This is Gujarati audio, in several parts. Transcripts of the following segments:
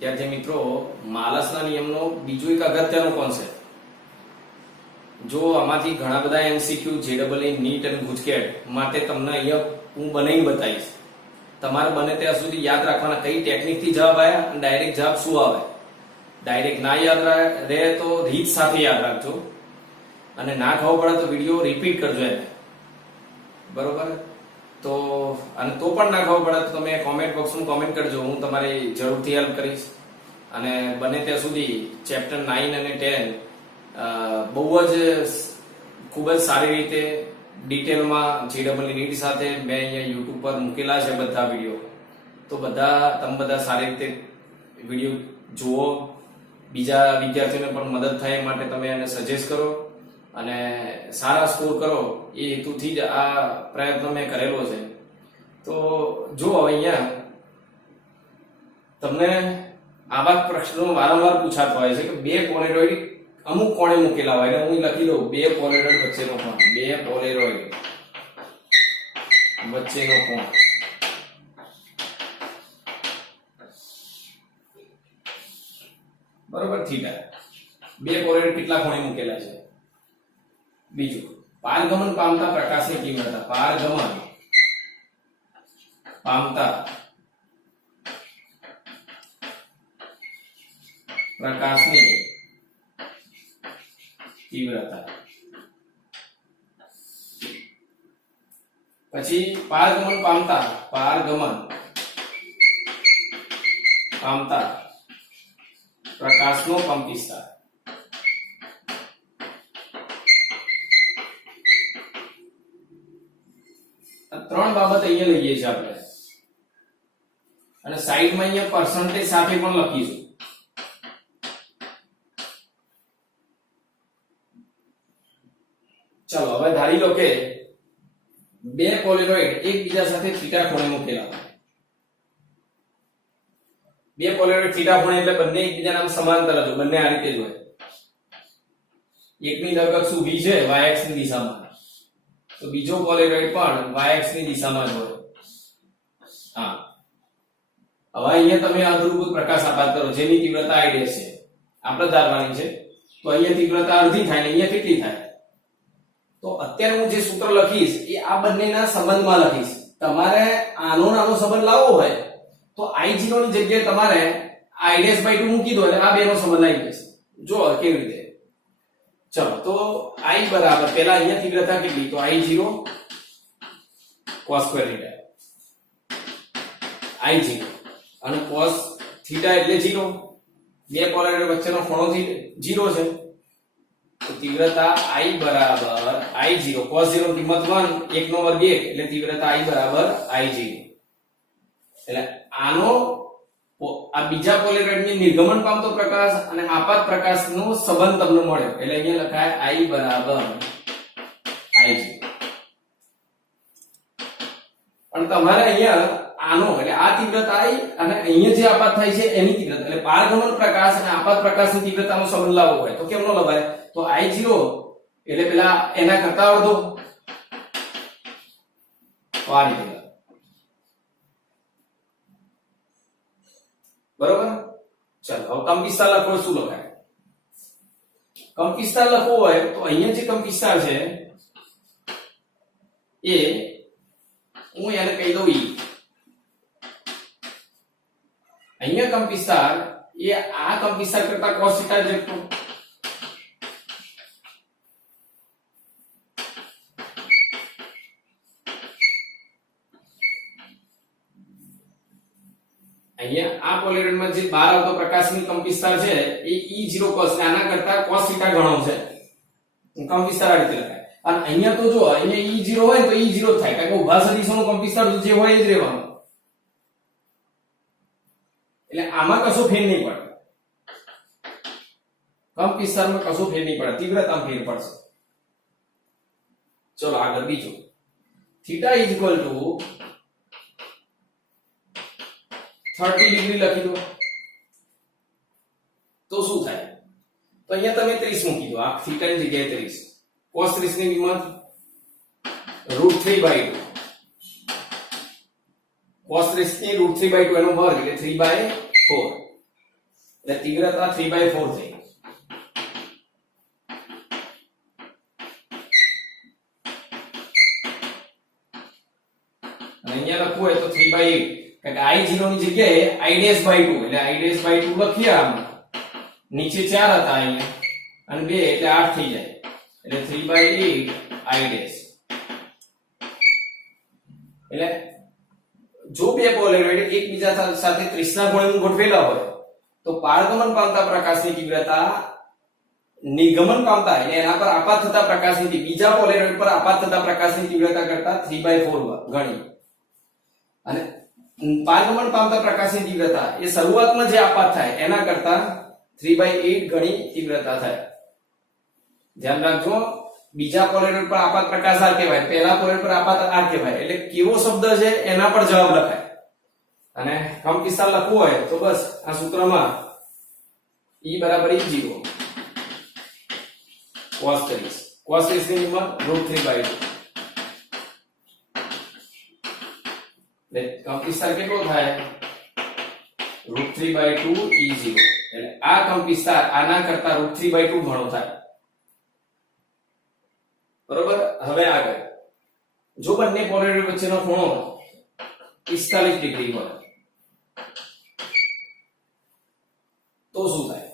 વિદ્યાર્થી મિત્રો, માલસના નિયમનો બીજો એક અગત્યનો કોન્સેપ્ટ, જો આમાંથી ઘણા બધા એમસીક્યુ જેડબલઈ નીટ અને ગુજકેટ માટે તમને અહીંયા હું બનાવીને બતાવીશ. તમારે બને ત્યાં સુધી યાદ રાખવાના કઈ ટેકનિકથી જવાબ આવ્યા અને ડાયરેક્ટ જવાબ શું આવે. ડાયરેક્ટ ના યાદ રહે તો રીત સાથે યાદ રાખજો, અને ના ખબર પડે તો વિડીયો રિપીટ કરજો એને, બરોબર. તો અને તો પણ ના ખબર પડે તો તમે કોમેન્ટ બોક્સમાં કોમેન્ટ કરજો, હું તમારી જરૂરથી હેલ્પ કરીશ. અને બને ત્યાં સુધી ચેપ્ટર 9 અને 10 બહુ જ ખૂબ જ સારી રીતે ડિટેલમાં જેડબલઈ નીટ સાથે મેં અહીંયા યુટ્યુબ પર મૂકેલા છે બધા વિડીયો. તો તમે બધા સારી રીતે વિડીયો જુઓ, બીજા વિદ્યાર્થીઓને પણ મદદ થાય એ માટે તમે એને સજેસ્ટ કરો અને સારા સ્કોર કરો એ હેતુથી જ આ પ્રયત્ન મેં કરેલો છે. તો જો અહીંયા તમને આવા પ્રશ્નો વારંવાર પૂછાતા હોય છે કે બે પોલેરોઇડ અમુક કોણે મૂકેલા હોય, એટલે હું લખી દઉં બે પોલેરોઇડ વચ્ચેનો કોણ, બે પોલેરોઇડ વચ્ચેનો કોણ. બરોબર, થીટા. બે પોલેરોઇડ કેટલા ખૂણે મૂકેલા છે. બીજું, પારગમન પામતા પ્રકાશની તીવ્રતા, પારગમન પામતા પ્રકાશની તીવ્રતા. પછી પારગમન પામતા પ્રકાશનો કંપવિસ્તાર. ત્રણ બાબત અહીંયા લઈએ છીએ આપણે, અને સાઈડમાં અહીંયા પર્સન્ટેજ સાથે પણ લખીશું. ચલો હવે ધારી લો કે બે પોલેરોઇડ એકબીજા સાથે થીટા ખૂણે મૂકેલા. બે પોલેરોઇડ થીટા ખૂણે એટલે બંને એકબીજાના આમ સમાંતર જ હોય, બંને આ રીતે જ હોય. એકની લગક્ષ ઊભી છે y-અક્ષ ની દિશામાં, તો બીજો પોલેરોઇડ પણ y-અક્ષ ની દિશામાં જ હોય. હા, હવે અહીંયા તમે અનુરૂપ પ્રકાશ આપાત કરો જેની તીવ્રતા I' છે, આપણે ધારવાની છે. તો અહીંયા તીવ્રતા અડધી થાય ને અહીંયા કેટલી થાય? તો અત્યારે હું જે સૂત્ર લખીશ એ આ બંનેના સંબંધમાં લખીશ. તમારે આનો નાનો સંબંધ લાવવો હોય તો I0 ની જગ્યાએ તમારે I'/2 મૂકી દો એટલે આ બેનો સંબંધ આવી જશે. જો કેવી રીતે. ચલો તો I બરાબર, પહેલા અહીંયા તીવ્રતા કેટલી, તો I0 cos square theta, I0 અને cos theta એટલે 0. બે પોલારિટી વચ્ચેનો ખૂણો 0 છે, તો તીવ્રતા I બરાબર I0 cos 0 ની કિંમત 1, 1 નો વર્ગ 1 એટલે તીવ્રતા I બરાબર I0. એટલે આનો આ બીજા પોલેરોઇડની નિર્ગમન પામતો પ્રકાશ અને આપાત પ્રકાશનો સંબંધ તમને મળ્યો, એટલે અહીંયા લખાય I બરાબર I0. પણ તમારે અહીંયા આનો એટલે આ તીવ્રતા I અને અહીંયા જે આપાત થાય છે એની તીવ્રતા, એટલે પારગમન પ્રકાશ અને આપાત પ્રકાશની તીવ્રતાનો સંબંધ લાવવો હોય તો કેમનો લવાય? તો I0 એટલે પેલા એના કરતા અડધો, તો આ રીતે. બરોબર. ચાલો હવે કંપવિસ્તાર લખવો શું લખાય? કંપવિસ્તાર લખવો હોય તો અહીંયા જે કંપવિસ્તાર છે એ હું એને કહી દઉં E. અહીંયા કંપવિસ્તાર એ આ કંપવિસ્તાર કરતા cos θ જેટલો. અહીંયા આ પોલેરોઇડમાં જે બહાર આવતો પ્રકાશની કંપવિસ્તાર છે એ E0 cos, આના કરતા cos θ ગણો છે. કંપવિસ્તાર આ રીતે લખાય. અને અહીંયા તો જો અહીંયા E0 હોય તો E0 થાય, કારણ કે ઉભા સદિશોનો કંપવિસ્તાર જે હોય એ જ રહેવાનો, એટલે આમાં કશો ફેર નહીં પડે. કંપવિસ્તારમાં કશો ફેર નહીં પડે, તીવ્રતામાં ફેર પડશે. ચલો આગળ બીજું, θ = 30 ડિગ્રી લખી દો તો શું થાય? તો અહીંયા તમે 30 મૂકી દો, આ θ ની જગ્યાએ 30. cos 30 ની કિંમત √3/2, cos 30 ની √3/2 એનો વર્ગ એટલે 3/4. એટલે તીવ્રતા 3/4 થઈ. અને અહીંયા લખવું હોય તો 3/8, કારણ કે I0 ની જગ્યાએ I'/2 એટલે I'/2 લખીએ આમ. નીચે 4 હતા અહીંયા અને 2 એટલે 8 થઈ જાય. એટલે 3/8 I'. એટલે જો બે પોલેરોઇડ એકબીજા સાથે 30 ના ખૂણે ગોઠવેલા હોય તો પારગમન પામતા પ્રકાશની તીવ્રતા નિર્ગમન પામતા એટલે એના પર આપાત થતા પ્રકાશની બીજા પોલેરોઇડ પર આપાત થતા પ્રકાશની તીવ્રતા કરતા 3/4 ગણી અને પારગમન પામતા પ્રકાશની તીવ્રતા એ શરૂઆતમાં જે આપાત થાય એના કરતા 3/8 ગણી તીવ્રતા થાય. ધ્યાન રાખજો, બીજા પોલેરોઇડ પર આપાત પ્રકાશ R કહેવાય, પહેલા પોલેરોઇડ પર આપાત R કહેવાય. એટલે કેવો શબ્દ છે એના પર જવાબ લખાય. અને કંપવિસ્તાર લખવું હોય તો બસ આ સૂત્રમાં E બરાબર E0 cos 30. cos 30 ની કિંમત √3/2. એટલે કંપવિસ્તાર કેટલો થાય? √3/2 E0. એટલે આ કંપવિસ્તાર આના કરતા √3/2 ગણો થાય. બરોબર. હવે આગળ, જો બંને પોલેરોઇડ વચ્ચેનો ખૂણો 45 ડિગ્રી હોય તો શું થાય?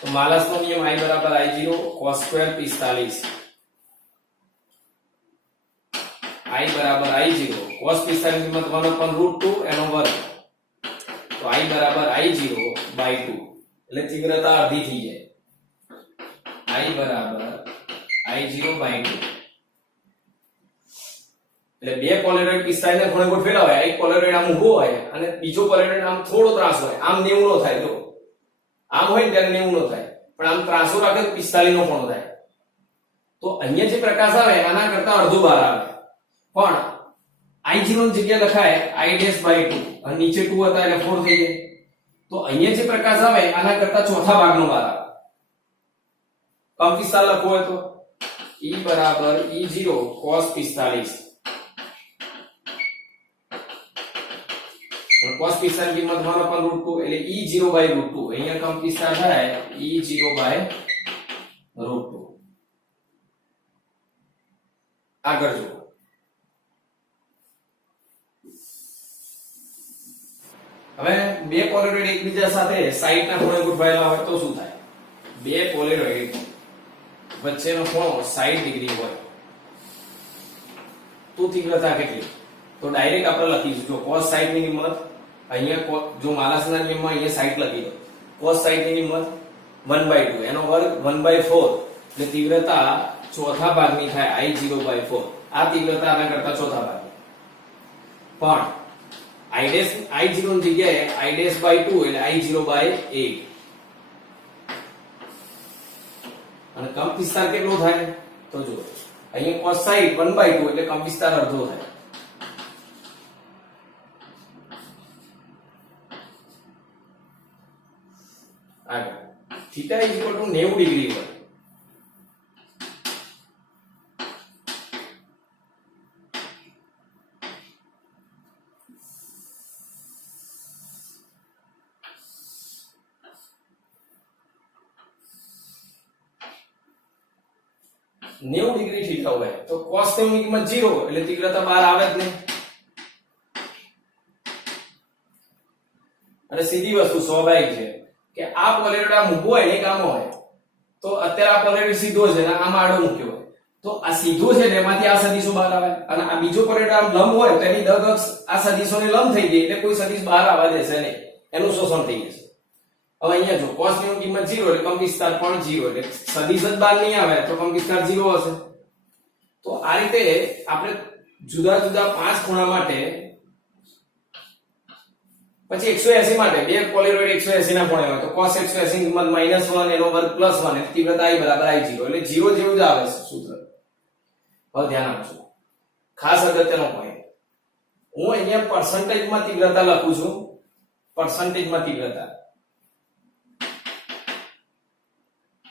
તો માલસનો નિયમ I બરાબર I0 cos સ્ક્વેર 45. I બરાબર I0 cos 45 ની કિંમત 1/√2 એનો વર્ગ. તો I બરાબર I0/2 એટલે તીવ્રતા અડધી થઈ જાય. I બરાબર I0/2. એટલે બે પોલેરોઇડ 45 ના ખૂણે ગોઠવેલા હોય, એક પોલેરોઇડ આમ ઊભો હોય અને બીજો પોલેરોઇડ આમ થોડો ત્રાસો હોય. આમ 90 નો થાય. જો આમ હોય ત્યારે 90 નો થાય, પણ આમ ત્રાસો રાખે તો 45 નો ખૂણો થાય. તો અહીંયા જે પ્રકાશ આવે આના કરતા અડધો બહાર આવે. પણ I0 ની જગ્યાએ લખાય I'/2 અને નીચે 2 હતા એટલે 4 થઈ જાય. તો અહીંયા જે પ્રકાશ આવે આના કરતા ચોથા ભાગનો બહાર આવે. કંપવિસ્તાર લખવો હોય તો E બરાબર E0 cos 45. cos 45 ની કિંમત 1/√2 એટલે E0/√2. અહીંયા કંપવિસ્તાર થાય E0/√2. આગળ જુઓ, હવે બે પોલેરોઇડ એકબીજા સાથે સાઈડના ખૂણે ગોઠવાયેલા હોય તો શું થાય? બે પોલેરોઇડ વચ્ચેનો ખૂણો 60 ડિગ્રી હોય તો તીવ્રતા કેટલી? તો ડાયરેક્ટ આપણે લખીશું. જો cos 60 ની કિંમત અહીંયા જો માલસના નિયમમાં અહીંયા 60 લખી દો. cos 60 ની કિંમત 1/2 એનો વર્ગ 1/4 એટલે તીવ્રતા ચોથા ભાગની થાય I0/4. આ તીવ્રતા આના કરતા ચોથા ભાગની. પણ I0 ની જગ્યાએ I'/2 એટલે I0/8. અને કંપવિસ્તાર કેટલો થાય? તો જો અહીંયા cos 60 1/2 એટલે કંપવિસ્તાર અડધો થાય. આગળ θ = 90 ડિગ્રી હોય તો cos 90 ની કિંમત 0 એટલે તીવ્રતા બહાર આવે જ નહીં. અને સીધી વસ્તુ સ્વાભાવિક છે કે આ પોલેરોઇડ આમ ઊભો હોય ને એક આમ હોય તો અત્યારે આ પોલેરોઇડ સીધો છે ને આમ આડો મૂક્યો હોય તો આ સીધો છે ને એમાંથી આ સદિશો બહાર આવે. અને આ બીજો પોલેરોઇડ આમ લંબ હોય તો એની દગ અક્ષ આ સદિશોને લંબ થઈ ગઈ એટલે કોઈ સદિશ બહાર આવવા દેશે નહીં, એનું શોષણ થઈ જશે. હવે અહીંયા જો cos ની કિંમત 0 એટલે કંપવિસ્તાર પણ 0 એટલે સદિશ જ બહાર નહીં આવે તો કંપવિસ્તાર 0 હશે. તો આ રીતે આપણે જુદા જુદા પાંચ ખૂણા માટે પછી 180 માટે બે પોલેરોઇડ 180 ના ખૂણે હોય તો cos 180 ની કિંમત -1 એનો વર્ગ +1 એટલે તીવ્રતા I બરાબર I0 એટલે 0 જેવું જ આવે છે સૂત્ર. હવે ધ્યાન આપજો, ખાસ અગત્યનો પોઈન્ટ. હું અહીંયા પર્સન્ટેજમાં તીવ્રતા લખું છું, પર્સન્ટેજમાં તીવ્રતા.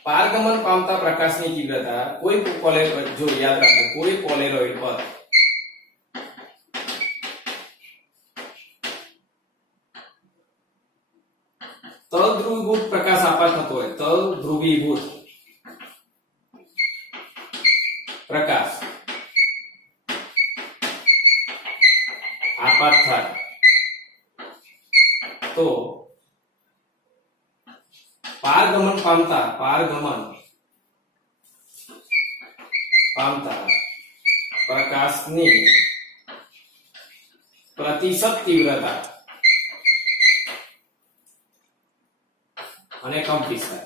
પારગમન પામતા પ્રકાશની તીવ્રતા કોઈ પોલેરોઇડ, જો યાદ રાખો, કોઈ પોલેરોઇડ પર ધ્રુવીભૂત પ્રકાશ આપાત થતો હોય, તલ ધ્રુવીભૂત પ્રકાશ આપાત થાય તો પારગમન પામતા પ્રકાશની પ્રતિશત તીવ્રતા અને કંપવિસ્તાર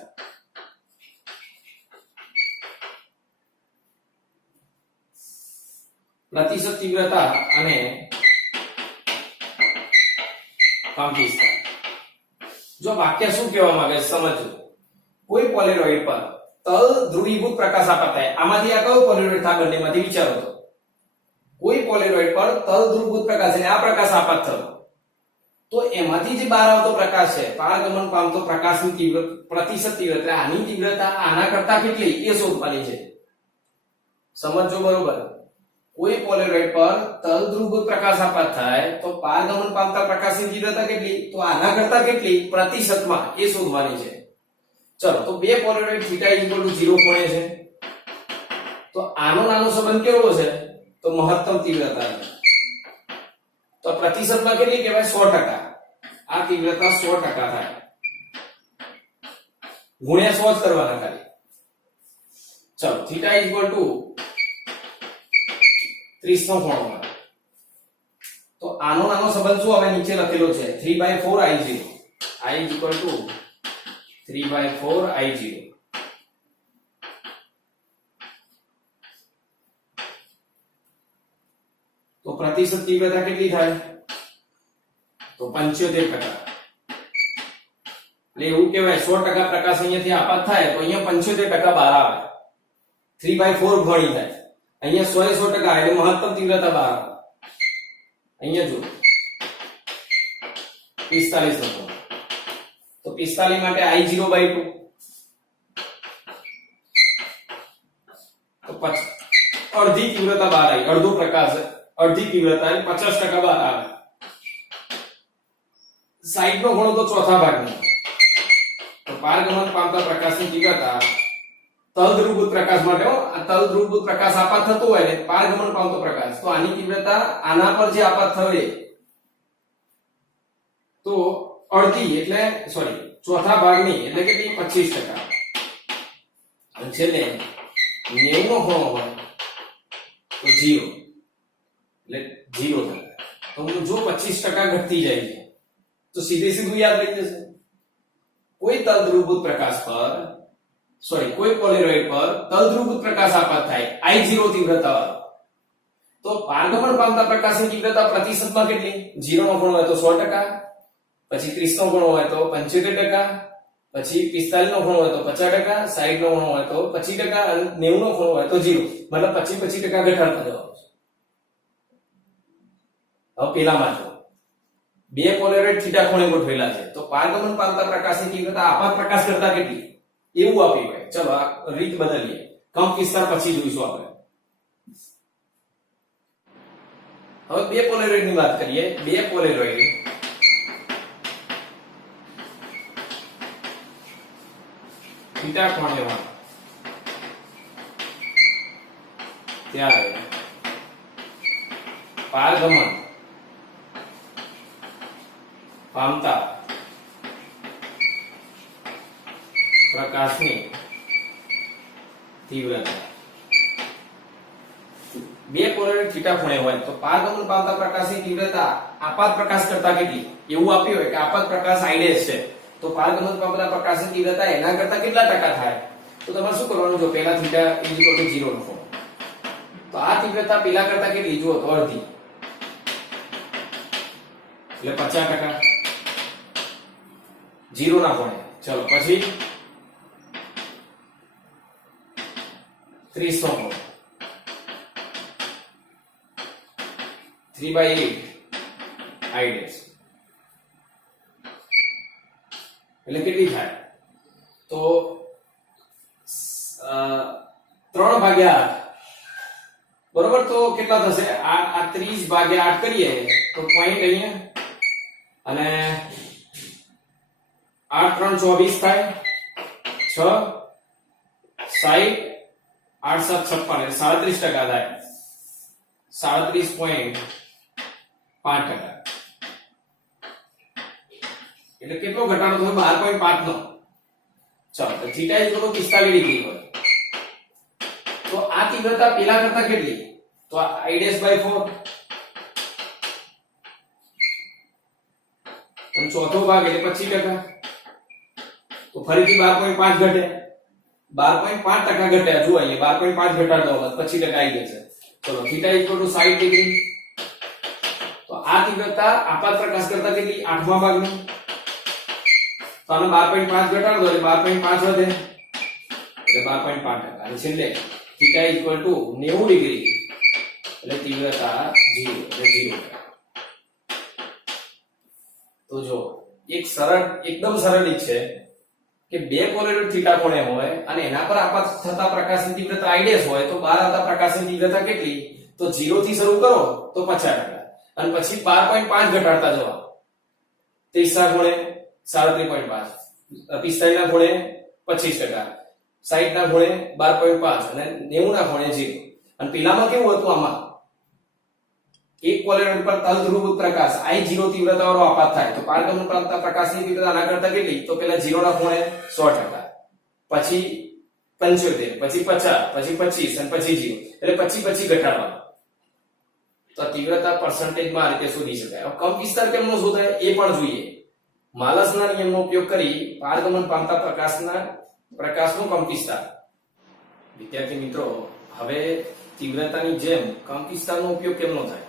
પ્રતિશત તીવ્રતા અને કંપવિસ્તાર. જો વાક્ય શું કહેવા માંગે છે સમજો. કોઈ પોલેરોઇડ પર તલ ધ્રુવીભૂત પ્રકાશ આપાત થાય. આમાંથી આ કયો પોલેરોઇડ થાય બંનેમાંથી વિચારો તો. કોઈ પોલેરોઇડ પર તલ ધ્રુવીભૂત પ્રકાશ એટલે આ પ્રકાશ આપાત થયો તો એમાંથી જે બહાર આવતો પ્રકાશ છે પારગમન પામતો પ્રકાશની તીવ્રતા પ્રતિશત તીવ્રતા આની તીવ્રતા આના કરતા કેટલી એ શોધવાની છે. સમજો બરોબર. કોઈ પોલેરોઇડ પર તલ ધ્રુવીભૂત પ્રકાશ આપાત થાય તો પારગમન પામતા પ્રકાશની તીવ્રતા કેટલી તો આના કરતા કેટલી પ્રતિશતમાં એ શોધવાની છે. ચલો તો બે પોલેરોઇડ θ 0 ખૂણે છે તો આનો નાનો સંબંધ કેવો છે તો મહત્તમ તીવ્રતા છે. તો પ્રતિશતમાં કેટલી કહેવાય 100%. આ તીવ્રતા 100% થાય ગુણ્યા 100 જ કરવાના ખાલી. ચલો θ 30 નો ખૂણો મળે તો આનો નાનો સંબંધ શું હવે નીચે લખેલો છે 3/4 I0 I 3/4 I0. તો પ્રતિશત તીવ્રતા કેટલી થાય તો 75%. એટલે એવું કહેવાય 100% પ્રકાશ અહીંયાથી આપાત થાય તો અહીંયા 75% બહાર આવે 3/4 ગણી થાય. અહીંયા 100% એટલે મહત્તમ તીવ્રતા બહાર આવે. અહીંયા જો 45 લખો તો 45 માટે I0/2 તો અડધી તીવ્રતા બહાર આવી. અડધો પ્રકાશ અડધી તીવ્રતા એટલે 50% બહાર આવે. સાઈડ નો ખૂણો તો ચોથા ભાગનો. તો પારગમન પામતા પ્રકાશની તીવ્રતા તલ ધ્રુવીભૂત પ્રકાશ માટે તલ ધ્રુવીભૂત પ્રકાશ આપાત થતો હોય ને પારગમન પામતો પ્રકાશ તો આની તીવ્રતા આના પર જે આપાત થયો તો અડધી એટલે સોરી ચોથા ભાગની એટલે કે 25%. અને છેલ્લે 90 નો ખૂણો હોય તો 0 એટલે 0 થાય. તો જો 25% ઘટતી જાય છે તો સીધું યાદ રહી જશે. કોઈ તલ ધ્રુવીભૂત પ્રકાશ પર કોઈ પોલેરોઇડ પર તલ ધ્રુવીભૂત પ્રકાશ આપાત થાય I0 તીવ્રતા તો પારગમન પામતા પ્રકાશની તીવ્રતા પ્રતિશતમાં કેટલી 0 નો ખૂણો હોય તો 100%, પછી 30 નો ખૂણો હોય તો 75%, પછી 45 નો ખૂણો હોય તો 50%, 60 નો ખૂણો હોય તો 25% અને 90 નો ખૂણો હોય તો 0. મતલબ 25% ઘટાડતા જવાનું છે. હવે પેલામાં જો બે પોલેરોઇડ થીટા ખૂણે ગોઠવેલા છે તો પારગમન પામતા પ્રકાશની તીવ્રતા આપાત પ્રકાશ કરતા કેટલી એવું આપ્યું હોય. ચલો આ રીત બદલીએ. કંપવિસ્તાર પછી જોઈશું આપણે. હવે બે પોલેરોઇડ ની વાત કરીએ. બે પોલેરોઇડ થીટા ખૂણે હોય ત્યારે પારગમન પામતા પ્રકાશની તીવ્રતા બે પોલેરોઇડ થીટા ખૂણે હોય તો પારગમન પામતા પ્રકાશની તીવ્રતા આપાત પ્રકાશ કરતા કેટલી એવું આપ્યું હોય કે આપાત પ્રકાશ I' છે તો પારગમન પામતા પ્રકાશની તીવ્રતા એના કરતા કેટલા ટકા થાય તો તમારે શું કરવાનું જો પહેલા θ 0 લખો તો આ તીવ્રતા પેલા કરતા કેટલી જુઓ તો અડધી એટલે 50%. 0 ના ખૂણે ચલો પછી 30 નો ખૂણો 3/8 I' એટલે કેટલી થાય તો 3/8 બરોબર. તો કેટલા થશે આ 30/8 કરીએ તો પોઈન્ટ અહીંયા અને 8 3 24 થાય, 6 60 8 7 56 એટલે 37% થાય, 37.5%. એટલે કેટલો ઘટાડો થયો? 12.5 નો. ચાલો, તો theta is equal to 45 degree હોય તો આ તીવ્રતા પેલા કરતા કેટલી? તો આ I dash by 4 અને ચોથો ભાગ એટલે 25%. તો ફરીથી 12.5 ઘટે, 12.5% ઘટ્યા. જુઓ અહીંયા 12.5 ઘટાડો હોત 25% આવી જશે. ચલો, theta is equal to 60 degree. તો આ તીવ્રતા આપાત પ્રકાશ કરતા કેટલી? 8મા ભાગની. તો આને 12.5 ઘટાડો એટલે 12.5 વધે એટલે 12.5%. અને છેલ્લે theta is equal to 90 degree એટલે તીવ્રતા 0 એટલે 0. તો જો એક સરળ, એકદમ સરળ રીત છે કે બે પોલેરોઇડ થીટા કોણે હોય અને એના પર આપાત થતા પ્રકાશની તીવ્રતા I dash હોય તો બહાર આવતા પ્રકાશની તીવ્રતા કેટલી? તો 0 થી શરૂ કરો તો 50% અને પછી 12.5 ઘટાડતા જવા. 30 ખૂણે 37.5, 45 ના ખૂણે 25%, 60 ના ખૂણે 12.5 અને 90 ના ખૂણે 0. અને પેલામાં કેવું હતું? આમાં એક પોલેરોઇડ પર તલ ધ્રુવીકૃત પ્રકાશ I0 તીવ્રતા વાળો આપાત થાય તો પારગમન પામતા પ્રકાશની તીવ્રતા આના કરતા કેટલી? તો પેલા 0 ના ખૂણે 100%, પછી 75, પછી 50, પછી 25 અને પછી 0 એટલે પછી ઘટાડવાનો. તો તીવ્રતા પર્સન્ટેજમાં આ રીતે શોધી શકાય. હવે કંપવિસ્તાર કેમનો શોધાય એ પણ જોઈએ. માલસના નિયમનો ઉપયોગ કરી પારગમન પામતા પ્રકાશનો કંપવિસ્તાર. વિદ્યાર્થી મિત્રો, હવે તીવ્રતાની જેમ કંપવિસ્તારનો ઉપયોગ કેમનો થાય?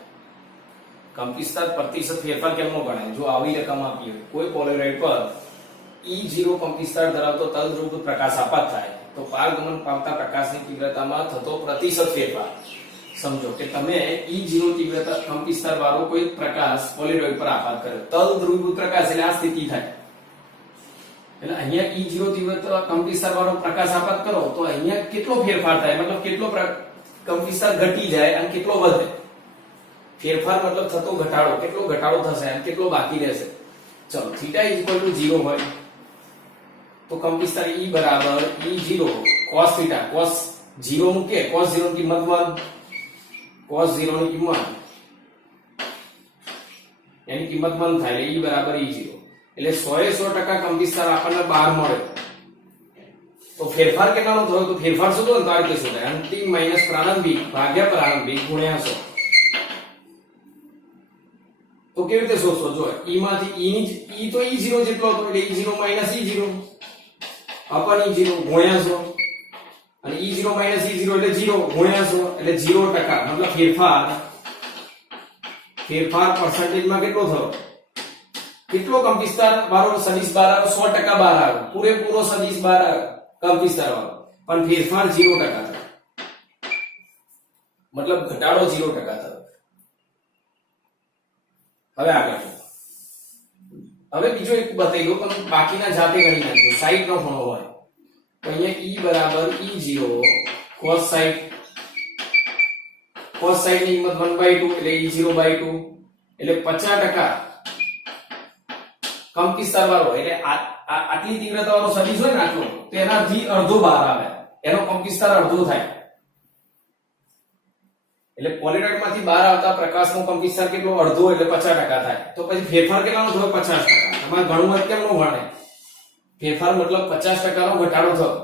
કંપવિસ્તાર પ્રતિશત ફેરફાર કેમનો ગણાય? જો આવી રકમ આપી હોય, કોઈ પોલેરોઇડ પર E0 કંપવિસ્તાર ધરાવતો તલ ધ્રુવીકૃત પ્રકાશ આપાત થાય તો પારગમન પામતા પ્રકાશની તીવ્રતામાં થતો પ્રતિશત ફેરફાર. સમજો કે તમે E0 તીવ્રતા કંપવિસ્તાર વાળો કોઈ પ્રકાશ પોલેરોઇડ પર આપાત કર્યો. તલ ધ્રુવીકૃત પ્રકાશ એટલે આ સ્થિતિ થાય. એટલે અહીંયા E0 તીવ્રતા કંપવિસ્તાર વાળો પ્રકાશ આપાત કરો તો અહીંયા કેટલો ફેરફાર થાય? મતલબ કેટલો કંપવિસ્તાર ઘટી જાય અને કેટલો વધે? ફેરફાર મતલબ થતો ઘટાડો, કેટલો ઘટાડો થશે અને કેટલો બાકી રહેશે? ચલો, થીટા ઇઝ ઇક્વલ ટુ 0 હોય તો કંપવિસ્તાર E બરાબર E0 cos થીટા. cos 0 મૂકે, cos 0 ની કિંમત 1, cos 0 ની કિંમત એની કિંમત 1 થાય એટલે E બરાબર E0 એટલે 100% કંપવિસ્તાર આપણને 12 મળે. તો ફેરફાર કેટલાનો થયો? તો ફેરફાર શું થયો? તો આ રીતે શોધાય. અંતિમ માઈનસ પ્રારંભિક ભાગ્યા પ્રારંભિક ગુણ્યા 100. તો કેવી રીતે શોધશો? જો E માંથી E તો E0 જેટલો હતો એટલે E0 માઈનસ E0 અપન E0 ગુણ્યા 100 અને E0 માઈનસ E0 એટલે 0 ગુણ્યા 100 એટલે 0%. મતલબ ફેરફાર પર્સન્ટેજમાં કેટલો થયો? કેટલો કંપવિસ્તાર વાળો સદિશ બહાર આવ્યો? 100% બહાર આવ્યો. પૂરેપૂરો સદિશ બહાર આવ્યો કંપવિસ્તાર વાળો, પણ ફેરફાર 0% થયો. મતલબ ઘટાડો 0% થયો. હવે આગળ હવે બીજો એક બતાવી દો, તમે બાકીના જાતે ગણી નાખજો. 60 નો ખૂણો હોય તો અહીંયા E બરાબર E0 cos 60 ની કિંમત 1/2 એટલે E0/2 એટલે 50% કંપવિસ્તાર વાળો એટલે આટલી તીવ્રતા વાળો સદિશ હોય ને આટલો, તો એનાથી અડધો બહાર આવે, એનો કંપવિસ્તાર અડધો થાય. એટલે પોલેરોઇડ માંથી બહાર આવતા પ્રકાશનો કંપવિસ્તાર કેટલો? અડધો એટલે 50% થાય. તો પછી ફેરફાર કેટલાનો થયો? 50%. તમારે ઘણું કેમનો ગણે? ફેરફાર મતલબ 50% નો ઘટાડો થયો.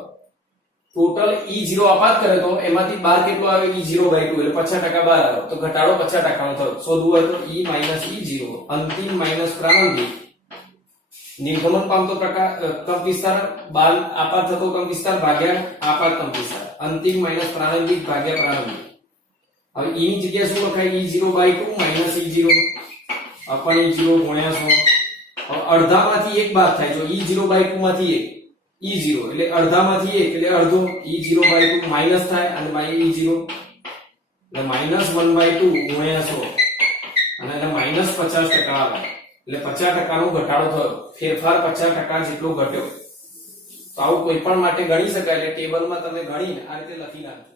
ટોટલ E0 આપાત કરે તો એમાંથી બહાર કેટલો આવે? E0/2 એટલે 50% બહાર આવ્યો. તો ઘટાડો 50% નો થયો. શોધવું હોય તો E માઈનસ E0 અંતિમ માઈનસ પ્રારંભિક નિર્ગમન પામતો કંપવિસ્તાર બહાર આપાત થતો કંપવિસ્તાર ભાગ્યા આપાત કંપવિસ્તાર અંતિમ માઈનસ પ્રારંભિક ભાગ્યા પ્રારંભિક. હવે E ની જગ્યાએ શું લખાય? E0/2 માઈનસ E0 અપન E0 ગુણ્યા 100. હવે અડધામાંથી એક બાદ થાય. જો E0/2 માંથી એક E0 એટલે અડધામાંથી એક એટલે અડધો. E0/2 માઈનસ થાય અને બાય E0 એટલે માઈનસ 1/2 ગુણ્યા 100 અને એને માઈનસ 50% આવે એટલે 50% નો ઘટાડો થયો. ફેરફાર 50% જેટલો ઘટ્યો. તો આવું કોઈ પણ માટે ગણી શકાય. એટલે ટેબલમાં તમે ગણીને આ રીતે લખી નાખો.